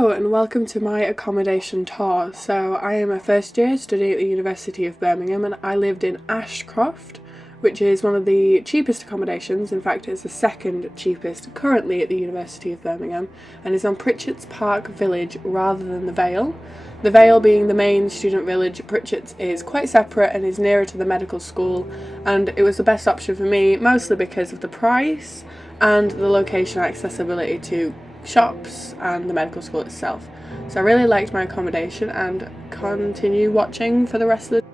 Hello and welcome to my accommodation tour. So I am a first year studying at the University of Birmingham and I lived in Ashcroft, which is one of the cheapest accommodations. In fact, it's the second cheapest currently at the University of Birmingham and is on Pritchett's Park Village rather than the Vale. The Vale being the main student village, Pritchett's is quite separate and is nearer to the medical school, and it was the best option for me, mostly because of the price and the location and accessibility to shops and the medical school itself. So I really liked my accommodation and continue watching for the rest of the.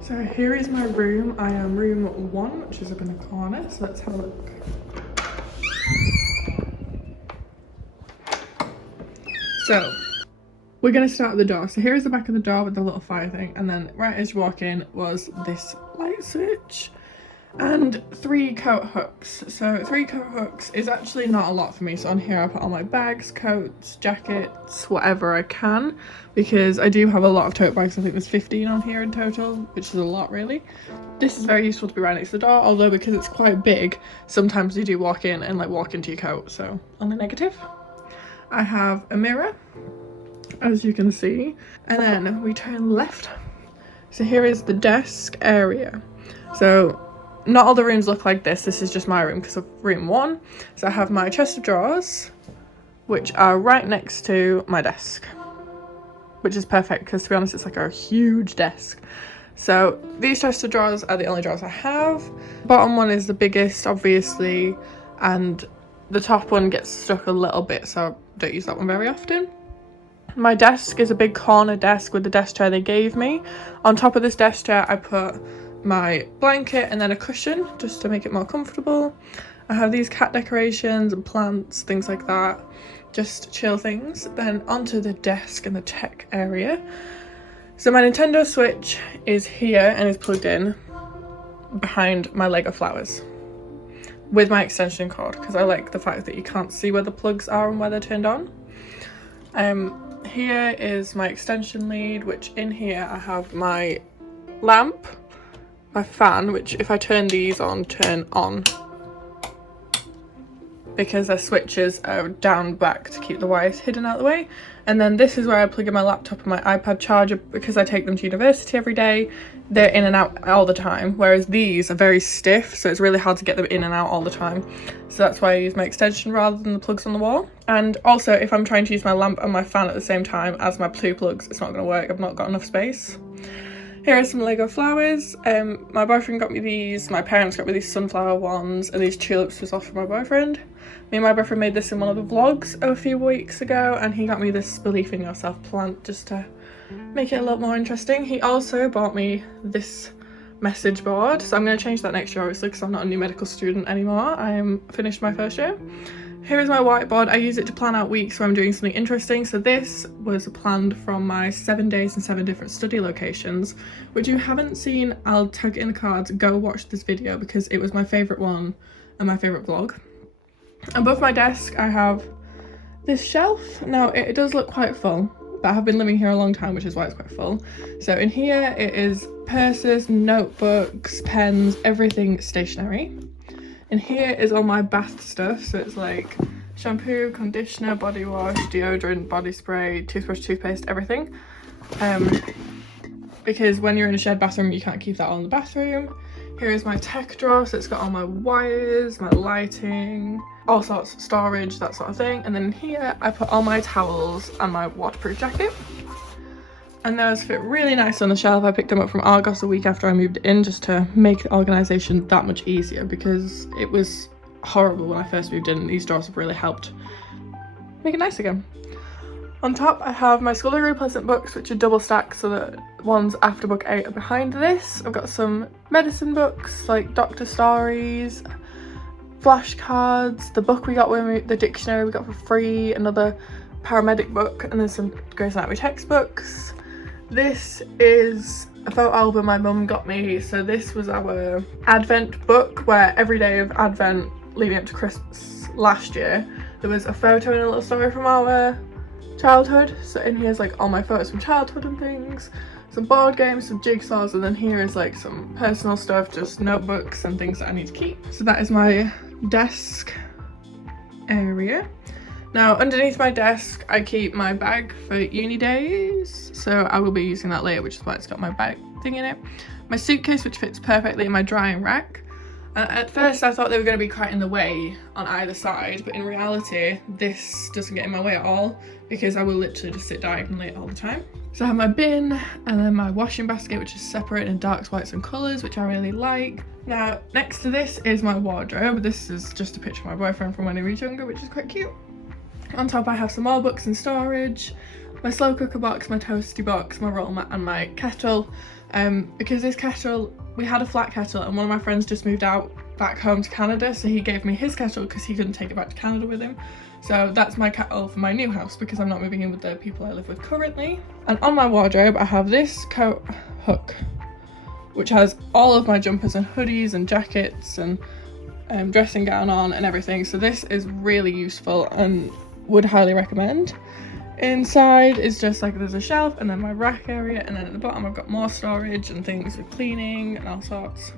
So here is my room. I am room 1, which is up in the corner, so let's have a look. So we're going to start at the door. So here is the back of the door with the little fire thing, and then right as you walk in was this light switch and 3 coat hooks. So 3 coat hooks is actually not a lot for me. So on here I put all my bags, coats, jackets, whatever I can, because I do have a lot of tote bags. I think there's 15 on here in total, which is a lot really. This is very useful to be right next to the door, although because it's quite big, sometimes you do walk in and like walk into your coat, so on the negative. I have a mirror, as you can see, and then we turn left. So here is the desk area. So not all the rooms look like this. This is just my room because of room 1. So I have my chest of drawers, which are right next to my desk, which is perfect because, to be honest, it's like a huge desk. So these chest of drawers are the only drawers I have. Bottom one is the biggest, obviously, and the top one gets stuck a little bit, so I don't use that one very often. My desk is a big corner desk with the desk chair they gave me. On top of this desk chair I put my blanket and then a cushion just to make it more comfortable. I have these cat decorations and plants, things like that, just chill things. Then onto the desk and the tech area. So my Nintendo Switch is here and is plugged in behind my Lego flowers with my extension cord, because I like the fact that you can't see where the plugs are and where they're turned on. Here is my extension lead, which in here I have my lamp, my fan, which if I turn these on, turn on, because their switches are down back to keep the wires hidden out of the way. And then this is where I plug in my laptop and my iPad charger, because I take them to university every day. They're in and out all the time, whereas these are very stiff, so it's really hard to get them in and out all the time. So that's why I use my extension rather than the plugs on the wall. And also, if I'm trying to use my lamp and my fan at the same time as my 2 plugs, it's not going to work. I've not got enough space. Here are some Lego flowers. My boyfriend got me these, my parents got me these sunflower ones, and these tulips was off from my boyfriend. Me and my boyfriend made this in one of the vlogs a few weeks ago, and he got me this Believe in Yourself plant just to make it a lot more interesting. He also bought me this message board, so I'm going to change that next year obviously because I'm not a new medical student anymore. I am finished my first year. Here is my whiteboard. I use it to plan out weeks where I'm doing something interesting. So this was planned from my 7 days and 7 different study locations, which you haven't seen, I'll tag it in the cards. Go watch this video because it was my favourite one and my favourite vlog. Above my desk I have this shelf. Now it does look quite full, but I have been living here a long time, which is why it's quite full. So in here it is purses, notebooks, pens, everything stationery. And here is all my bath stuff, so it's like shampoo, conditioner, body wash, deodorant, body spray, toothbrush, toothpaste, everything. Because when you're in a shared bathroom you can't keep that all in the bathroom. Here is my tech drawer, so it's got all my wires, my lighting, all sorts of storage, that sort of thing. And then here I put all my towels and my waterproof jacket. And those fit really nice on the shelf. I picked them up from Argos a week after I moved in just to make the organisation that much easier, because it was horrible when I first moved in. These drawers have really helped make it nice again. On top I have my school degree placement books, which are double stacked, so the ones after book 8 are behind this. I've got some medicine books like doctor stories, flashcards, the book we got when the dictionary we got for free, another paramedic book, and then some Grey's Anatomy textbooks. This is a photo album my mum got me. So this was our Advent book, where every day of Advent leading up to Christmas last year there was a photo and a little story from our childhood. So in here's like all my photos from childhood and things, some board games, some jigsaws, and then here is like some personal stuff, just notebooks and things that I need to keep. So that is my desk area. Now underneath my desk I keep my bag for uni days, so I will be using that later, which is why it's got my bag thing in it. My suitcase, which fits perfectly in my drying rack. At first I thought they were going to be quite in the way on either side, but in reality this doesn't get in my way at all because I will literally just sit diagonally all the time. So I have my bin and then my washing basket, which is separated in darks, whites and colours, which I really like. Now next to this is my wardrobe. This is just a picture of my boyfriend from when he was younger, which is quite cute. On top I have some more books in storage, my slow cooker box, my toasty box, my roll mat and my kettle. Because this kettle, we had a flat kettle and one of my friends just moved out back home to Canada, so he gave me his kettle because he couldn't take it back to Canada with him. So that's my kettle for my new house because I'm not moving in with the people I live with currently. And on my wardrobe I have this coat hook, which has all of my jumpers and hoodies and jackets and dressing gown on and everything. So this is really useful and would highly recommend. Inside is just like there's a shelf and then my rack area, and then at the bottom I've got more storage and things for cleaning and all sorts.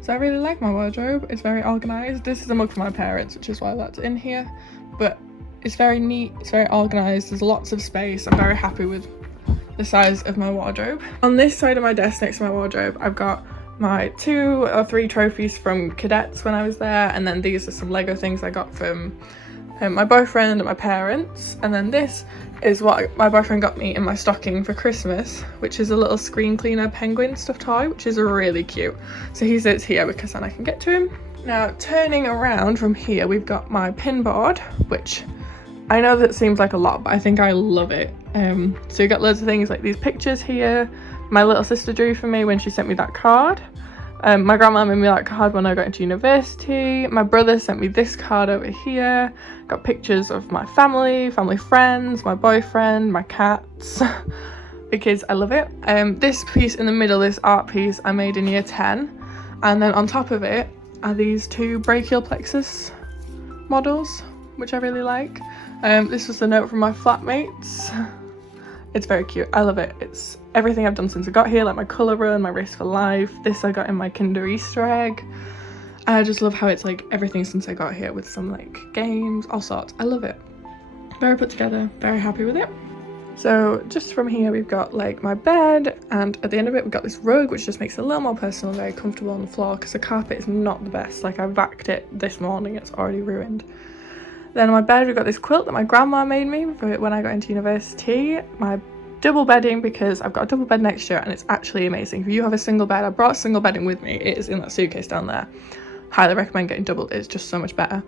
So I really like my wardrobe. It's very organised. This is a mug for my parents, which is why that's in here, but it's very neat, it's very organised, there's lots of space. I'm very happy with the size of my wardrobe. On this side of my desk next to my wardrobe I've got my 2 or 3 trophies from cadets when I was there, and then these are some Lego things I got from my boyfriend and my parents, and then this is what my boyfriend got me in my stocking for Christmas, which is a little screen cleaner penguin stuffed toy, which is really cute. So he sits here because then I can get to him. Now turning around from here we've got my pin board, which I know that seems like a lot, but I think I love it. So you got loads of things like these pictures here my little sister drew for me when she sent me that card. My grandma made me that card when I got into university. My brother sent me this card over here. Got pictures of my family friends, my boyfriend, my cats, because I love it. This piece in the middle, this art piece, I made in year 10. And then on top of it are these 2 brachial plexus models, which I really like. This was the note from my flatmates. It's very cute. I love it. It's everything I've done since I got here, like my colour run, my Race for Life. This I got in my Kinder Easter egg. I just love how it's like everything since I got here with some like games, all sorts. I love it. Very put together, very happy with it. So just from here we've got like my bed, and at the end of it we've got this rug, which just makes it a little more personal, very comfortable on the floor because the carpet is not the best. Like I vacked it this morning, it's already ruined. Then on my bed we've got this quilt that my grandma made me for when I got into university. My double bedding, because I've got a double bed next year and it's actually amazing. If you have a single bed, I brought a single bedding with me. It is in that suitcase down there. Highly recommend getting doubled. It's just so much better.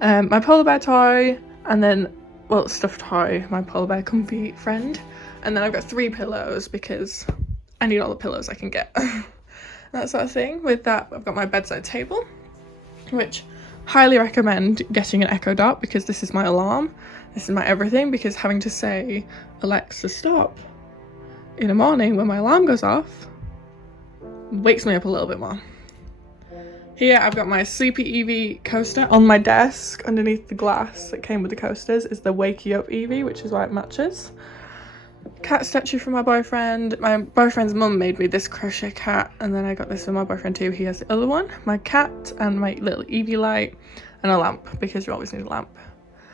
My polar bear toy, and then, well, stuffed toy, my polar bear comfy friend. And then I've got 3 pillows because I need all the pillows I can get. That sort of thing. With that, I've got my bedside table, which highly recommend getting an Echo Dot because this is my alarm. This is my everything, because having to say, Alexa, stop in the morning when my alarm goes off wakes me up a little bit more. Here I've got my Sleepy Evie coaster on my desk. Underneath the glass that came with the coasters is the Wake You Up Evie, which is why it matches. Cat statue from my boyfriend. My boyfriend's mum made me this crochet cat, and then I got this for my boyfriend too. He has the other one. My cat and my little Evie light and a lamp, because you always need a lamp.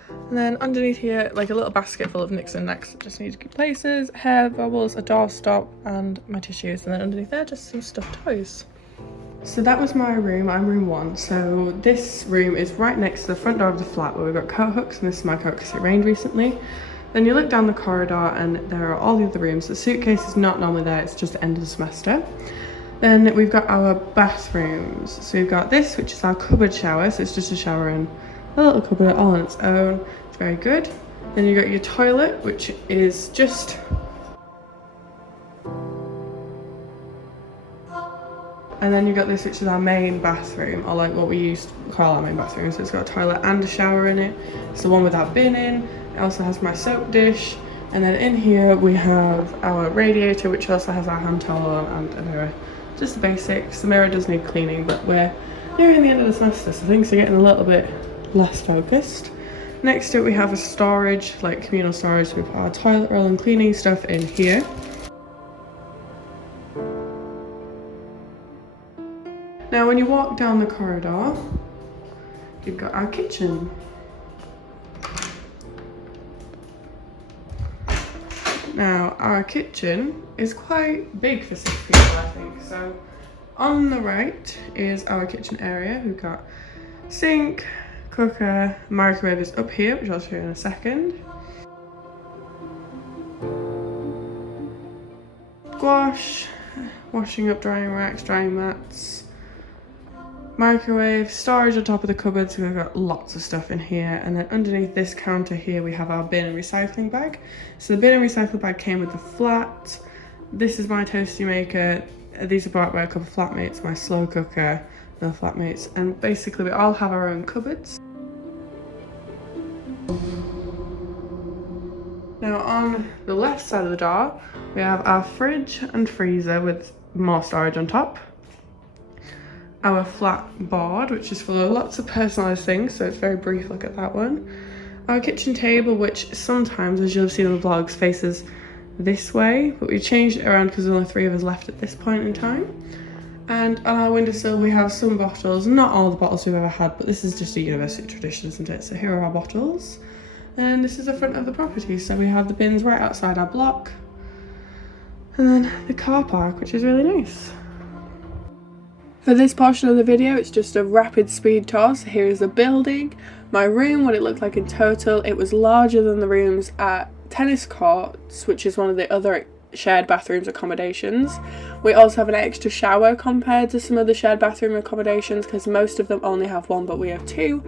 And then underneath here, like a little basket full of nicks and necks that just need to keep places, hair bubbles, a doorstop, and my tissues. And then underneath there, just some stuffed toys. So that was my room. I'm room 1. So this room is right next to the front door of the flat where we've got coat hooks, and this is my coat because it rained recently. Then you look down the corridor and there are all the other rooms. The suitcase is not normally there, it's just the end of the semester. Then we've got our bathrooms. So we've got this, which is our cupboard shower. So it's just a shower and a little cupboard all on its own. It's very good. Then you've got your toilet, which is just and then you've got this, which is our main bathroom, or like what we used to call our main bathroom. So it's got a toilet and a shower in it. It's the one with our bin in. It also has my soap dish. And then in here we have our radiator, which also has our hand towel and a mirror. Just the basics. The mirror does need cleaning, but we're nearing the end of the semester, so things are getting a little bit less focused. Next to it we have a storage, like communal storage. We put our toilet roll and cleaning stuff in here. Now when you walk down the corridor, we've got our kitchen. Now, our kitchen is quite big for 6 people, I think. So, on the right is our kitchen area. We've got sink, cooker, microwave is up here, which I'll show you in a second. Wash, washing up, drying racks, drying mats. Microwave, storage on top of the cupboards, we've got lots of stuff in here, and then underneath this counter here we have our bin and recycling bag. So the bin and recycling bag came with the flat. This is my toasty maker. These are bought by a couple of flatmates, my slow cooker, and the flatmates, and basically we all have our own cupboards. Now on the left side of the door we have our fridge and freezer with more storage on top. Our flat board, which is full of lots of personalised things, so it's very brief look at that one. Our kitchen table, which sometimes, as you'll have seen on the vlogs, faces this way, but we changed it around because there's only 3 of us left at this point in time. And on our windowsill we have some bottles, not all the bottles we've ever had, but this is just a university tradition, isn't it? So here are our bottles. And this is the front of the property, so we have the bins right outside our block. And then the car park, which is really nice. For this portion of the video, it's just a rapid speed tour. So here is the building, my room, what it looked like in total. It was larger than the rooms at tennis courts, which is one of the other shared bathrooms accommodations. We also have an extra shower compared to some of the shared bathroom accommodations because most of them only have 1, but we have 2.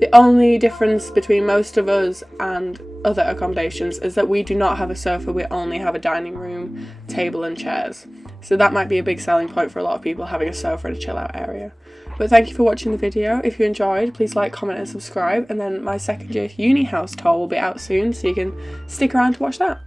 The only difference between most of us and other accommodations is that we do not have a sofa, we only have a dining room, table and chairs. So that might be a big selling point for a lot of people, having a sofa and a chill out area. But thank you for watching the video. If you enjoyed, please like, comment and subscribe, and then my second year uni house tour will be out soon, so you can stick around to watch that.